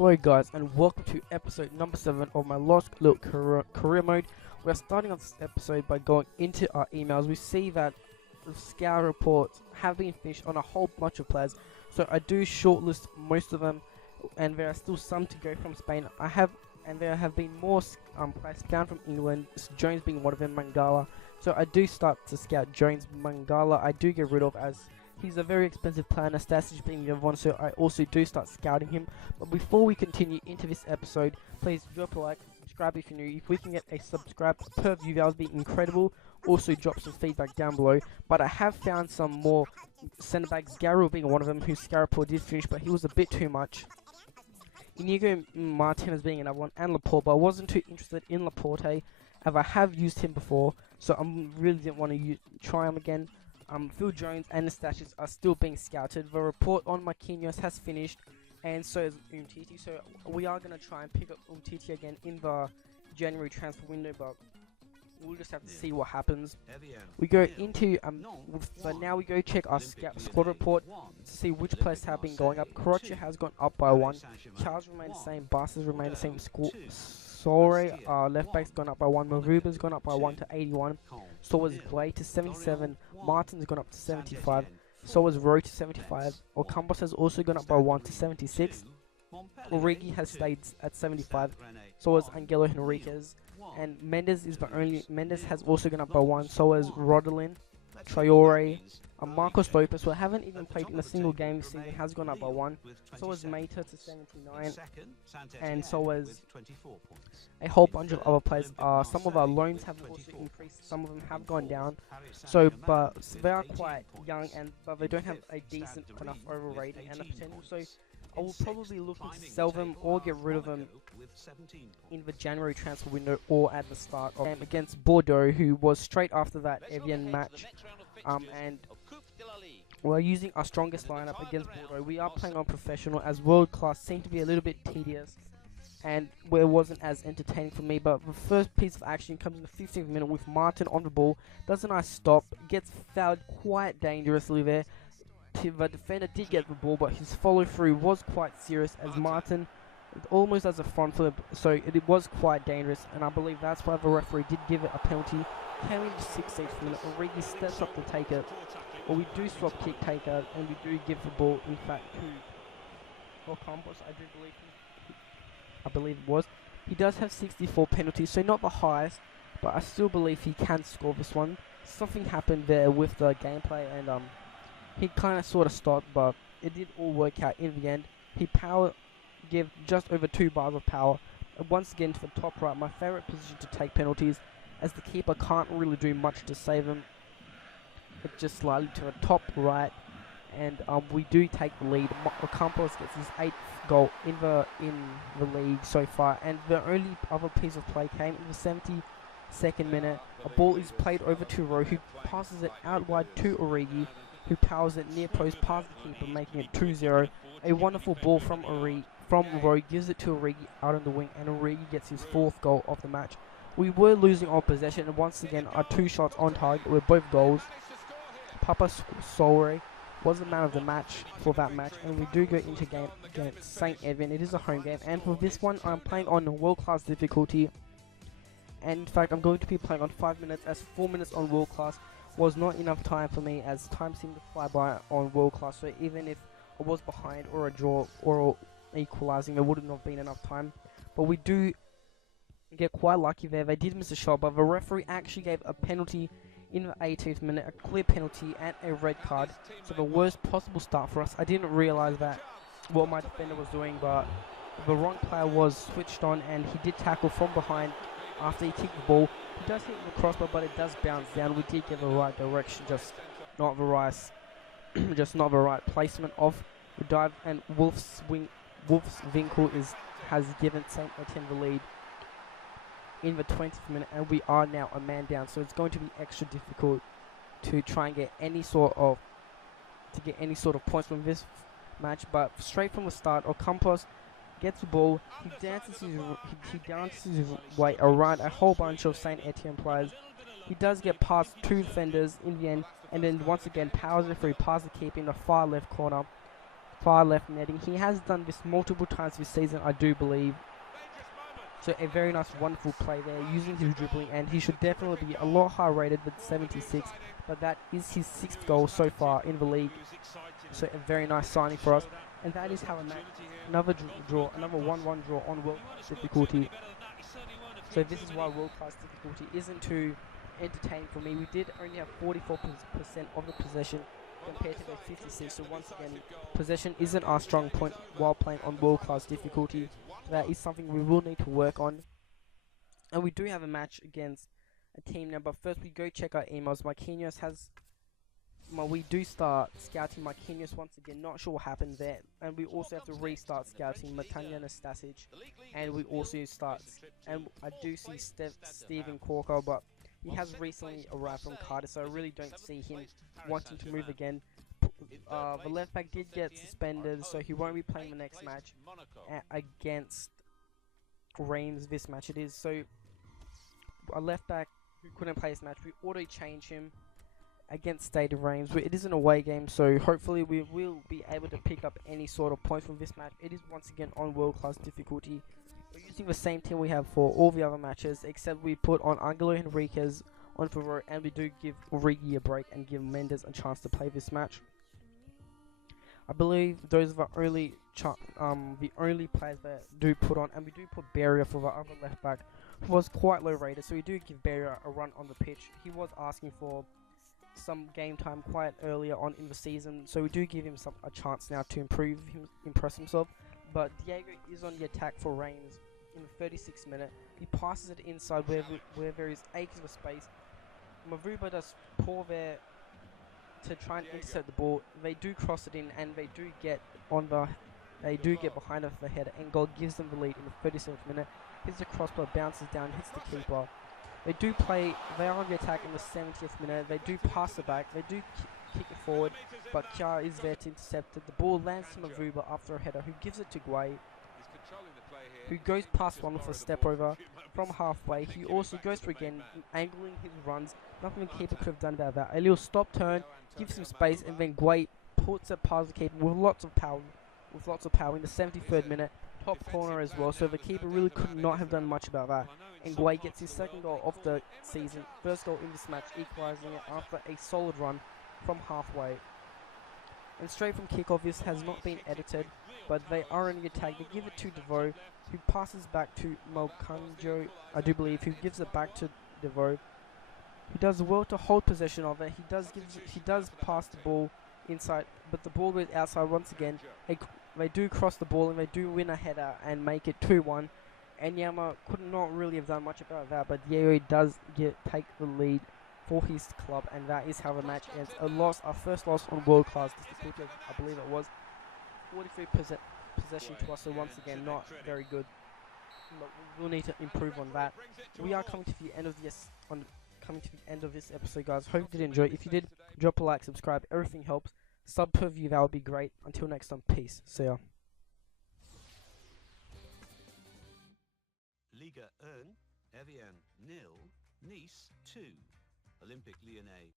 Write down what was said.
Hello guys and welcome to episode number 7 of my Losc Lille career mode. We're starting on this episode by going into our emails. We see that the scout reports have been finished on a whole bunch of players, so I do shortlist most of them, and there are still some to go from Spain. There have been more players found from England, Jones being one of them, Mangala. So I do start to scout Jones. Mangala I do get rid of as he's a very expensive player, Nastasic being the other one, so I also do start scouting him. But before we continue into this episode, please drop a like, subscribe if you're new. If we can get a subscribe per view, that would be incredible. Also drop some feedback down below. But I have found some more centre backs, Garou being one of them, whose scout report did finish, but he was a bit too much. Inigo Martinez being another one, and Laporte, but I wasn't too interested in Laporte, as I have used him before, so I really didn't want to try him again. Phil Jones and Nastasic are still being scouted. The report on Marquinhos has finished, and so is Umtiti. So we are going to try and pick up Umtiti again in the January transfer window, but we'll just have to see what happens. We go into but now we go check our squad report to see which players have been going up. Karachi has gone up by 1. Charles remained the same. Barca's remained the same. Sore, left back's gone up by 1. Maruba's gone up by 1 to 81. So was Glay to 77. Martin's gone up to 75. So was Rowe to 75. Ocampos has also gone up by 1 to 76. Origi has stayed at 75. So was Angelo Henriquez. And Mendes has also gone up by 1. So has Rodolin, Traore, Marcos Lopez, who haven't even played in a single game this season, has gone up by 1. So was Mata to 79, and so was a whole bunch of other players. Some of our loans have also increased, some of them have gone down. So, but they are quite young, but they don't have a decent enough overall rating and a potential. So I will probably look to sell them or get rid of them in the January transfer window or at the start of game against Bordeaux, who was straight after that Evian match. And we're using our strongest lineup against Bordeaux. We are playing on professional, as world class seemed to be a little bit tedious and where it wasn't as entertaining for me. But the first piece of action comes in the 15th minute with Martin on the ball, does a nice stop, gets fouled quite dangerously there. The defender did get the ball, but his follow through was quite serious as Martin almost as a front flip, so it was quite dangerous, and I believe that's why the referee did give it a penalty. Came in the 16th minute, Origi steps up to take it, or we do swap kick take it, and we do give the ball in fact to Ocampos, I believe it was. He does have 64 penalties, so not the highest, but I still believe he can score this one. Something happened there with the gameplay, and he kind of sort of stopped, but it did all work out in the end. He give just over 2 bars of power. Once again to the top right, my favourite position to take penalties, as the keeper can't really do much to save them. It's just slightly to the top right, and we do take the lead. Ocampos gets his 8th goal in the league so far, and the only other piece of play came in the 72nd minute. A ball is played over to Rowe, who passes it out wide to Origi, who powers it near post past the keeper, making it 2-0. A wonderful ball from Rowe, gives it to Origi out on the wing, and Origi gets his 4th goal of the match. We were losing on possession, and once again our 2 shots on target were both goals. Papa Sore was the man of the match for that match, and we do go into game against St. Evan. It is a home game, and for this one I'm playing on world-class difficulty, and in fact I'm going to be playing on 5 minutes, as 4 minutes on world-class was not enough time for me, as time seemed to fly by on world-class. So even if I was behind or a draw or equalizing, there wouldn't have been enough time. But we do get quite lucky there. They did miss a shot, but the referee actually gave a penalty in the 18th minute, a clear penalty and a red card. So the worst possible start for us. I didn't realise that what my defender was doing, but the wrong player was switched on, and he did tackle from behind after he kicked the ball. He does hit the crossbar, but it does bounce down. We did get the right direction, just not the right placement of the dive. And Wolf's Winkel has given Saint Etienne the lead in the 20th minute, and we are now a man down. So it's going to be extra difficult to try and get any sort of points from this match. But straight from the start, Ocampos gets the ball, he dances his way around a whole bunch of Saint Etienne players. He does get past 2 defenders in the end, and then once again powers it through past the keeper in the far left corner. far left netting. He has done this multiple times this season, I do believe. So a very nice, wonderful play there, using his dribbling, and he should definitely be a lot higher rated than 76, but that is his 6th goal so far in the league. So a very nice signing for us, and that is how a match, another draw, another 1-1 draw on world difficulty. So this is why world class difficulty isn't too entertaining for me. We did only have 44% of the possession compared to their 56. So once again, possession isn't our strong point while playing on world class difficulty. That is something we will need to work on. And we do have a match against a team now, but first we go check our emails. Marquinhos has, well, we do start scouting Marquinhos once again. Not sure what happened there. And we also have to restart scouting Matanja Nastasic. And we also start, and I do see Steven Corker, but he has recently arrived from Cardiff, so I really don't see him wanting to move again. The left back did get suspended, so he won't be playing the next match against Reims. This match it is. So a left back who couldn't play this match, we auto change him against State of Reims. It is an away game, so hopefully we will be able to pick up any sort of points from this match. It is once again on world class difficulty. We're using the same team we have for all the other matches, except we put on Angelo Henriquez on Favreau, and we do give Origi a break and give Mendes a chance to play this match. I believe those are the only players that do put on, and we do put Barrier for the other left back, who was quite low rated, so we do give Barrier a run on the pitch. He was asking for some game time quite earlier on in the season, so we do give him a chance now to impress himself. But Diego is on the attack for Reims in the 36th minute. He passes it inside where there is acres of space. Mavuba does poor there to try and intercept the ball. They do cross it in, and they do get behind of the header, and goal gives them the lead in the 37th minute. Hits the crossbar, bounces down, hits the keeper. They are on the attack in the 70th minute. They do pass it back. They do kick it forward, but Kjær is there to intercept it. The ball lands to Mavuba after a header, who gives it to Guay, who goes past one with a step over from halfway. He also goes for again, angling his runs. Nothing the keeper could have done about that. A little stop turn, gives him space, and then Guay puts it past the keeper with lots of power in the 73rd minute. Top corner as well, so the keeper really could not have done much about that. And Guay gets his 2nd goal of the season, 1st goal in this match, equalising it after a solid run from halfway. And straight from kickoff, this has not been edited, but they are in the attack. They give it to Devoe, who passes back to Mokanjo, I do believe, who gives it back to Devoe, who does well to hold possession of it. He does pass the ball inside, but the ball goes outside once again. They do cross the ball, and they do win a header and make it 2-1. And Yama could not really have done much about that, but Diego does take the lead for his club, and that is how the match ends. Our first loss on world class difficulty, I believe it was. 43% possession to us, so once again not very good. But we'll need to improve on that. We are coming to the end of this episode, guys. Hope you did enjoy. If you did, drop a like, subscribe. Everything helps. Sub per view, that would be great. Until next time, peace. See ya. Liga 1, Evian 0, Nice 2, Olympique Lyonnais